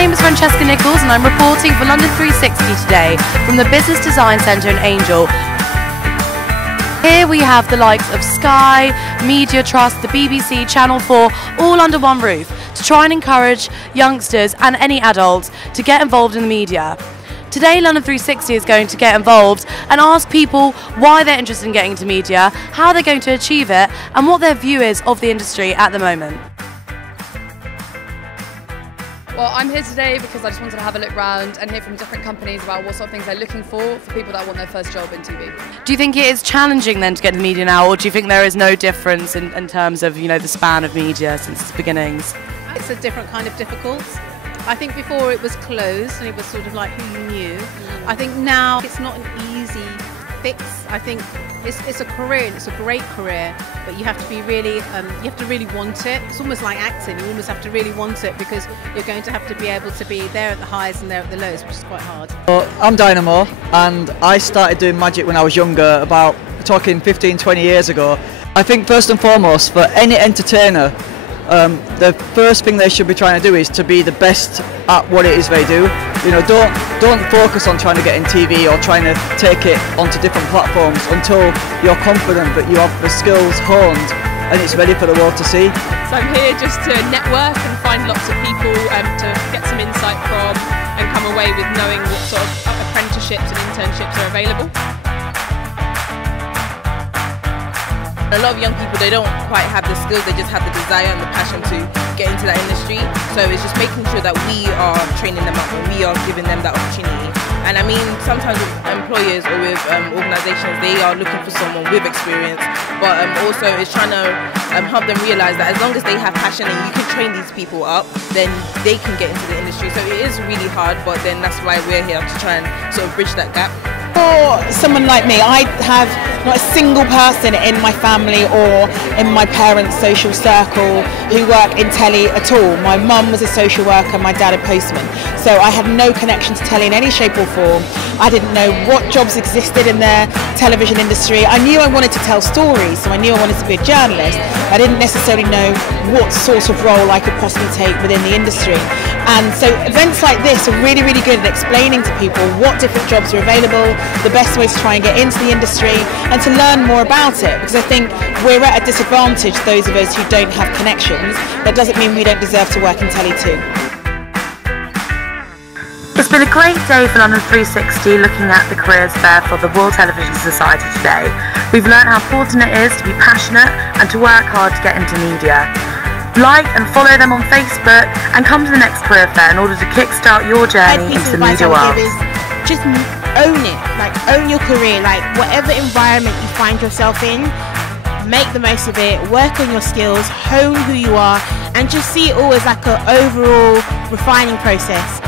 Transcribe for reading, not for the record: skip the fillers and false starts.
name is Francesca Nicholls and I'm reporting for London 360 today from the Business Design Centre in Angel. Here we have the likes of Sky, Media Trust, the BBC, Channel 4, all under one roof to try and encourage youngsters and any adults to get involved in the media. Today London 360 is going to get involved and ask people why they're interested in getting into media, how they're going to achieve it and what their view is of the industry at the moment. Well, I'm here today because I just wanted to have a look around and hear from different companies about what sort of things they're looking for people that want their first job in TV. Do you think it is challenging then to get into media now, or do you think there is no difference in terms of, you know, the span of media since its beginnings? It's a different kind of difficult. I think before it was closed and it was sort of like who you knew. I think now it's not an easy fix. I think it's a career and it's a great career, but you have to be really, you have to really want it. It's almost like acting, you almost have to really want it because you're going to have to be able to be there at the highs and there at the lows, which is quite hard. Well, I'm Dynamo and I started doing magic when I was younger, about talking 15-20 years ago. I think first and foremost for any entertainer, the first thing they should be trying to do is to be the best at what it is they do. You know, don't focus on trying to get in TV or trying to take it onto different platforms until you're confident that you have the skills honed and it's ready for the world to see. So I'm here just to network and find lots of people to get some insight from and come away with knowing what sort of apprenticeships and internships are available. A lot of young people, they don't quite have the skills, they just have the desire and the passion to get into that industry. So it's just making sure that we are training them up and we are giving them that opportunity. And I mean, sometimes with employers or with organisations, they are looking for someone with experience, but also it's trying to help them realise that as long as they have passion and you can train these people up, then they can get into the industry. So it is really hard, but then that's why we're here to try and sort of bridge that gap. For someone like me, I have not a single person in my family or in my parents' social circle who work in telly at all. My mum was a social worker, my dad a postman. So I had no connection to telly in any shape or form. I didn't know what jobs existed in the television industry. I knew I wanted to tell stories, so I knew I wanted to be a journalist. I didn't necessarily know what sort of role I could possibly take within the industry. And so events like this are really, really good at explaining to people what different jobs are available, the best ways to try and get into the industry and to learn more about it, because I think we're at a disadvantage, those of us who don't have connections. That doesn't mean we don't deserve to work in telly too. It's been a great day for London 360 looking at the careers fair for the World Television Society today. We've learned how important it is to be passionate and to work hard to get into media. Like and follow them on Facebook and come to the next career fair in order to kickstart your journey into the media world. Just own it, like own your career, like whatever environment you find yourself in, make the most of it, work on your skills, hone who you are and just see it all as like an overall refining process.